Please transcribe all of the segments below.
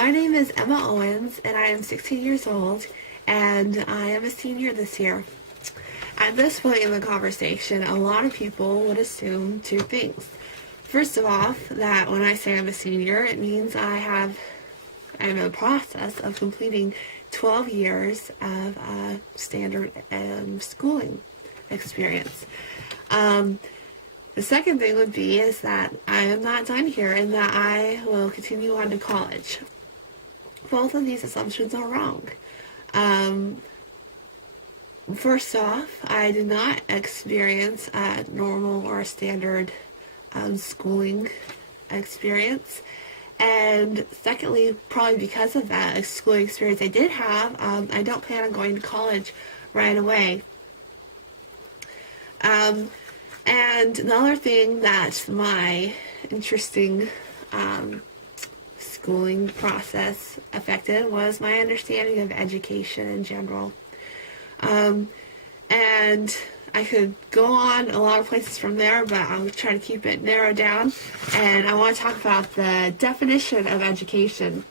My name is Emma Owens, and I am 16 years old, and I am a senior this year. At this point in the conversation, a lot of people would assume two things. First of all, that when I say I'm a senior, it means I'm in the process of completing 12 years of standard schooling experience. The second thing would be is that I am not done here and that I will continue on to college. Both of these assumptions are wrong. First off, I did not experience a normal or standard schooling experience. And secondly, probably because of that schooling experience I did have, I don't plan on going to college right away. And another thing that my interesting schooling process affected was my understanding of education in general. And I could go on a lot of places from there, but I'm trying to keep it narrowed down. And I want to talk about the definition of education.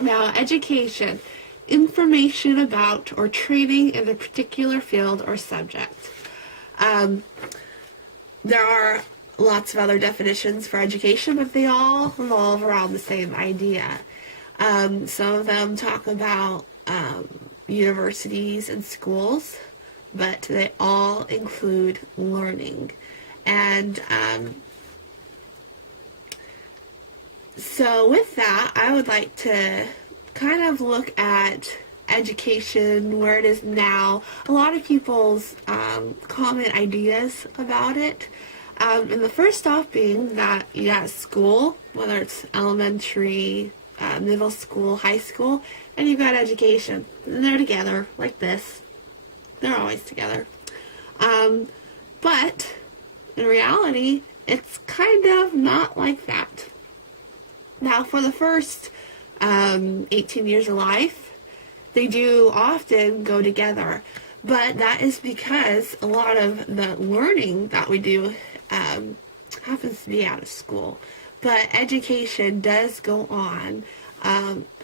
Now, education, information about or training in a particular field or subject. There are lots of other definitions for education, but they all revolve around the same idea. Some of them talk about universities and schools, but they all include learning. And so with that, I would like to kind of look at education, where it is now, a lot of people's common ideas about it. And the first off being that you got school, whether it's elementary, middle school, high school, and you've got education. And they're together, like this. They're always together. But in reality, it's kind of not like that. Now, for the first 18 years of life, they do often go together, but that is because a lot of the learning that we do happens to be out of school. But education does go on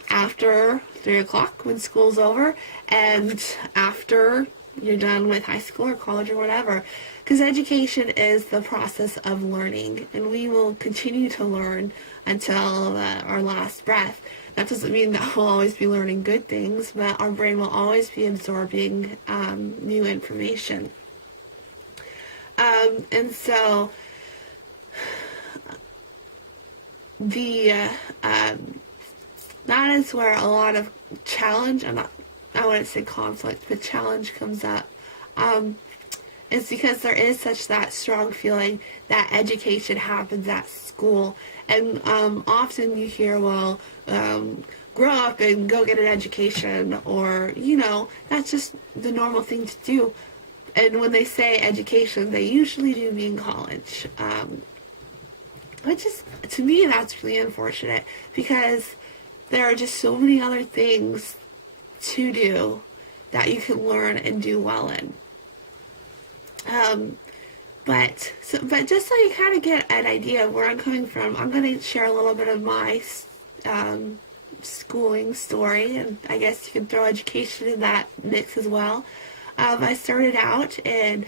after 3 o'clock when school's over and after you're done with high school or college or whatever. Because education is the process of learning, and we will continue to learn until our last breath. That doesn't mean that we'll always be learning good things, but our brain will always be absorbing new information. And so that is where a lot of challenge, I wouldn't say conflict, but challenge comes up. It's because there is such that strong feeling that education happens at school. And often you hear, well, grow up and go get an education, or, that's just the normal thing to do. And when they say education, they usually do mean college. Which is, to me, that's really unfortunate, because there are just so many other things to do that you can learn and do well in. But just so you kind of get an idea of where I'm coming from, I'm going to share a little bit of my schooling story, and I guess you can throw education in that mix as well. I started out in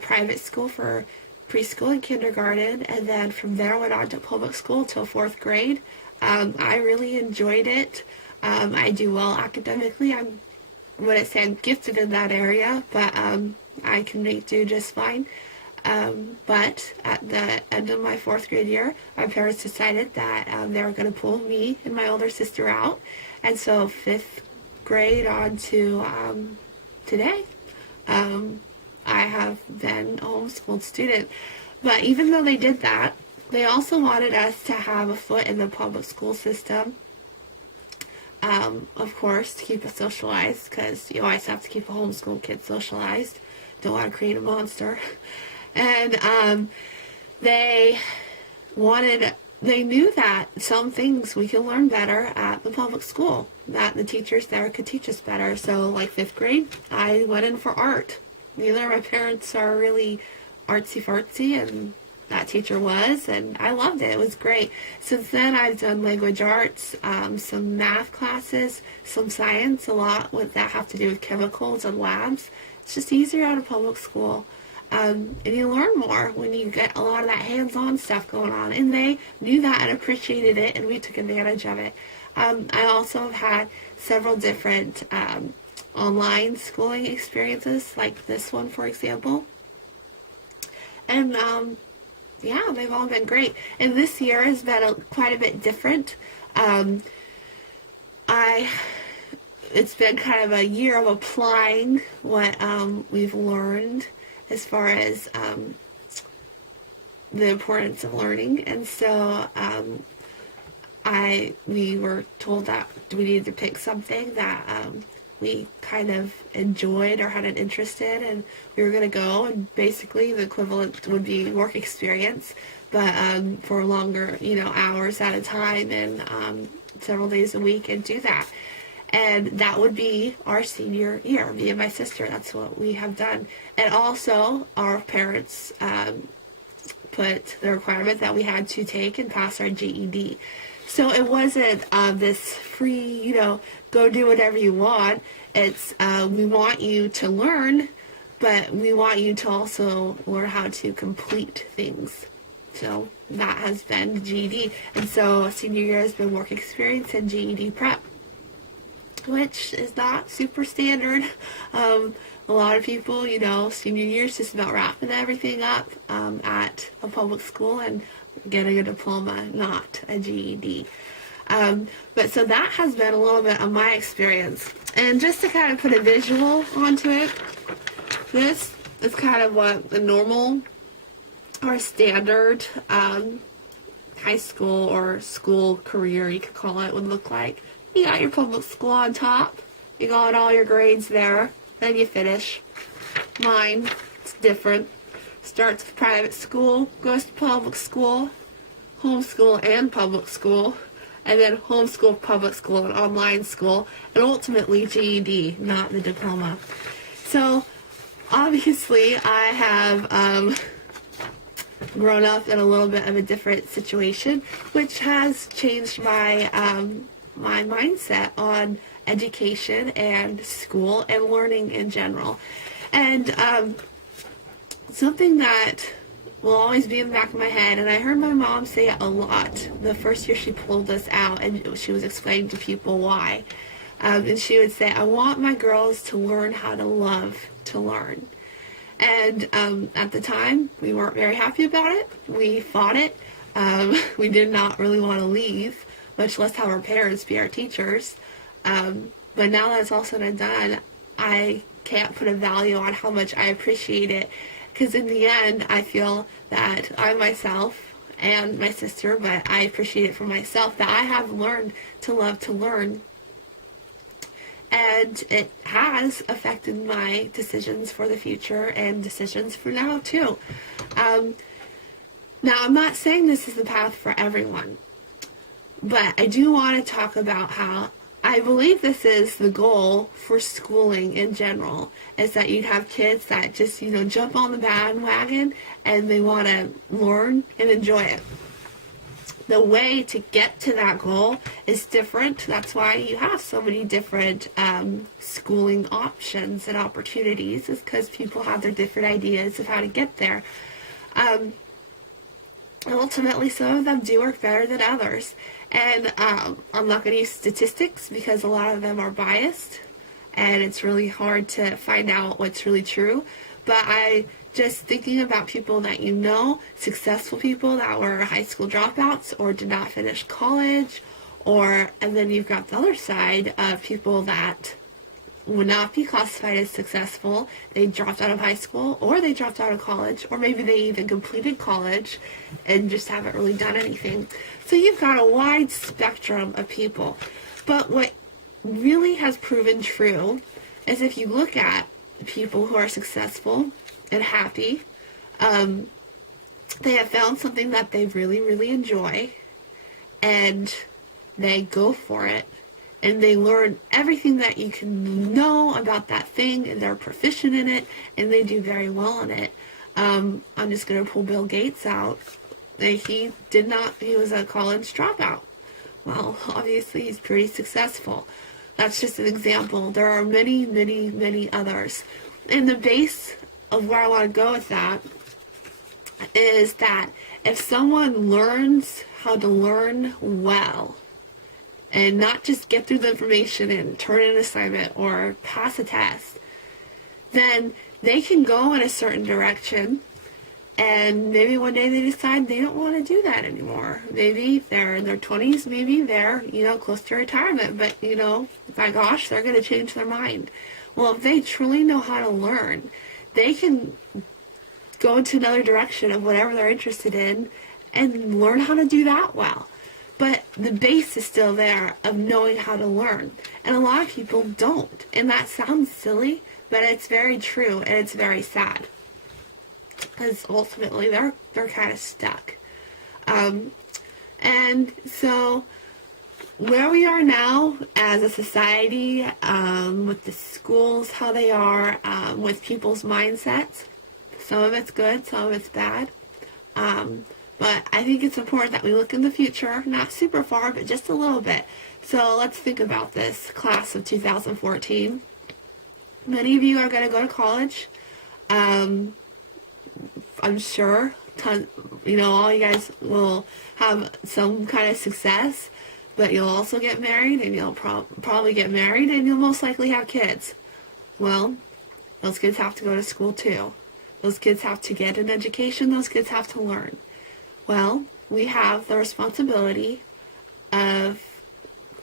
private school for preschool and kindergarten, and then from there went on to public school till 4th grade. I really enjoyed it. I do well academically. I wouldn't say I'm gifted in that area, but I can make do just fine. But at the end of my 4th grade year, my parents decided that they were going to pull me and my older sister out. And so 5th grade on to today, I have been a homeschooled student. But even though they did that, they also wanted us to have a foot in the public school system. Of course, to keep us socialized, because you always have to keep a homeschool kid socialized. Don't want to create a monster. And they knew that some things we could learn better at the public school, that the teachers there could teach us better. So like 5th grade, I went in for art. Neither of my parents are really artsy-fartsy, and that teacher was, and I loved it. It was great. Since then, I've done language arts, some math classes, some science, a lot with that have to do with chemicals and labs. It's just easier out of public school. And you learn more when you get a lot of that hands-on stuff going on. And they knew that and appreciated it, and we took advantage of it. I also have had several different online schooling experiences, like this one, for example. And yeah, they've all been great. And this year has been quite a bit different. It's been kind of a year of applying what we've learned as far as the importance of learning. And so we were told that we needed to pick something that we kind of enjoyed or had an interest in, and we were going to go, and basically the equivalent would be work experience, but for longer, hours at a time and several days a week, and do that. And that would be our senior year, me and my sister. That's what we have done. And also, our parents put the requirement that we had to take and pass our GED. So it wasn't this free, go do whatever you want. It's we want you to learn, but we want you to also learn how to complete things. So that has been the GED. And so senior year has been work experience and GED prep, which is not super standard. A lot of people, senior year is just about wrapping everything up at a public school and getting a diploma, not a GED. But so that has been a little bit of my experience. And just to kind of put a visual onto it, this is kind of what the normal or standard high school or school career, you could call it, would look like. You got your public school on top. You got all your grades there. Then you finish. Mine, it's different. Starts with private school, goes to public school, homeschool and public school, and then homeschool, public school, and online school, and ultimately GED, not the diploma. So, obviously, I have grown up in a little bit of a different situation, which has changed my my mindset on education and school and learning in general. And something that will always be in the back of my head, and I heard my mom say it a lot the first year she pulled us out, and she was explaining to people why. And she would say, I want my girls to learn how to love to learn. And at the time, we weren't very happy about it. We fought it. We did not really want to leave, much less have our parents be our teachers. But now that it's all said and done, I can't put a value on how much I appreciate it. Because in the end, I feel that I myself and my sister, but I appreciate it for myself, that I have learned to love to learn. And it has affected my decisions for the future and decisions for now, too. Now, I'm not saying this is the path for everyone, but I do want to talk about how I believe this is the goal for schooling in general, is that you'd have kids that just, jump on the bandwagon and they want to learn and enjoy it. The way to get to that goal is different. That's why you have so many different schooling options and opportunities, is because people have their different ideas of how to get there. Ultimately, some of them do work better than others. And I'm not going to use statistics because a lot of them are biased, and it's really hard to find out what's really true. But I just thinking about people that successful people that were high school dropouts or did not finish college, and then you've got the other side of people that would not be classified as successful. They dropped out of high school, or they dropped out of college, or maybe they even completed college and just haven't really done anything. So you've got a wide spectrum of people. But what really has proven true is if you look at people who are successful and happy, they have found something that they really, really enjoy, and they go for it. And they learn everything that you can know about that thing, and they're proficient in it, and they do very well in it. I'm just going to pull Bill Gates out. He was a college dropout. Well, obviously he's pretty successful. That's just an example. There are many, many, many others. And the base of where I want to go with that is that if someone learns how to learn well, and not just get through the information and turn in an assignment or pass a test, then they can go in a certain direction, and maybe one day they decide they don't want to do that anymore. Maybe they're in their 20s, maybe they're, close to retirement, but, my gosh, they're going to change their mind. Well, if they truly know how to learn, they can go into another direction of whatever they're interested in and learn how to do that well. But the base is still there of knowing how to learn. And a lot of people don't. And that sounds silly, but it's very true, and it's very sad. Because ultimately they're kind of stuck. And so where we are now as a society, with the schools, how they are, with people's mindsets, some of it's good, some of it's bad. But I think it's important that we look in the future, not super far, but just a little bit. So let's think about this class of 2014. Many of you are going to go to college. I'm sure, all you guys will have some kind of success, but you'll also get married, and you'll probably get married, and you'll most likely have kids. Well, those kids have to go to school too. Those kids have to get an education. Those kids have to learn. Well, we have the responsibility of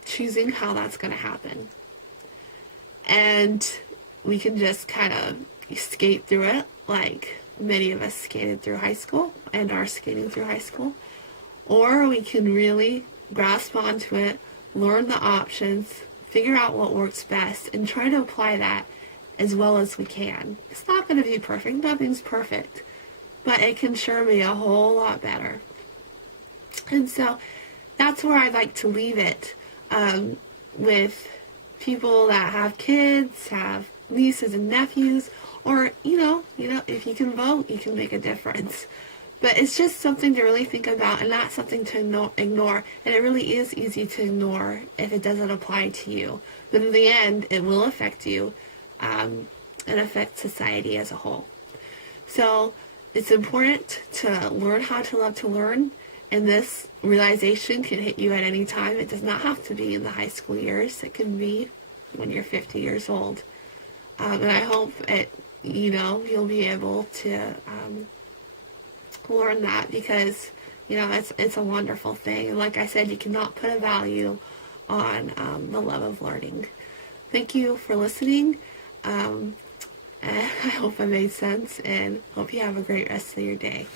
choosing how that's going to happen. And we can just kind of skate through it like many of us skated through high school and are skating through high school. Or we can really grasp onto it, learn the options, figure out what works best, and try to apply that as well as we can. It's not going to be perfect. Nothing's perfect. But it can sure be a whole lot better. And so that's where I'd like to leave it, with people that have kids, have nieces and nephews, or, if you can vote, you can make a difference. But it's just something to really think about, and not something to ignore. And it really is easy to ignore if it doesn't apply to you. But in the end, it will affect you, and affect society as a whole. So it's important to learn how to love to learn, and this realization can hit you at any time. It does not have to be in the high school years. It can be when you're 50 years old. And I hope you'll be able to learn that, because it's a wonderful thing. And like I said, you cannot put a value on the love of learning. Thank you for listening. I hope I made sense, and hope you have a great rest of your day.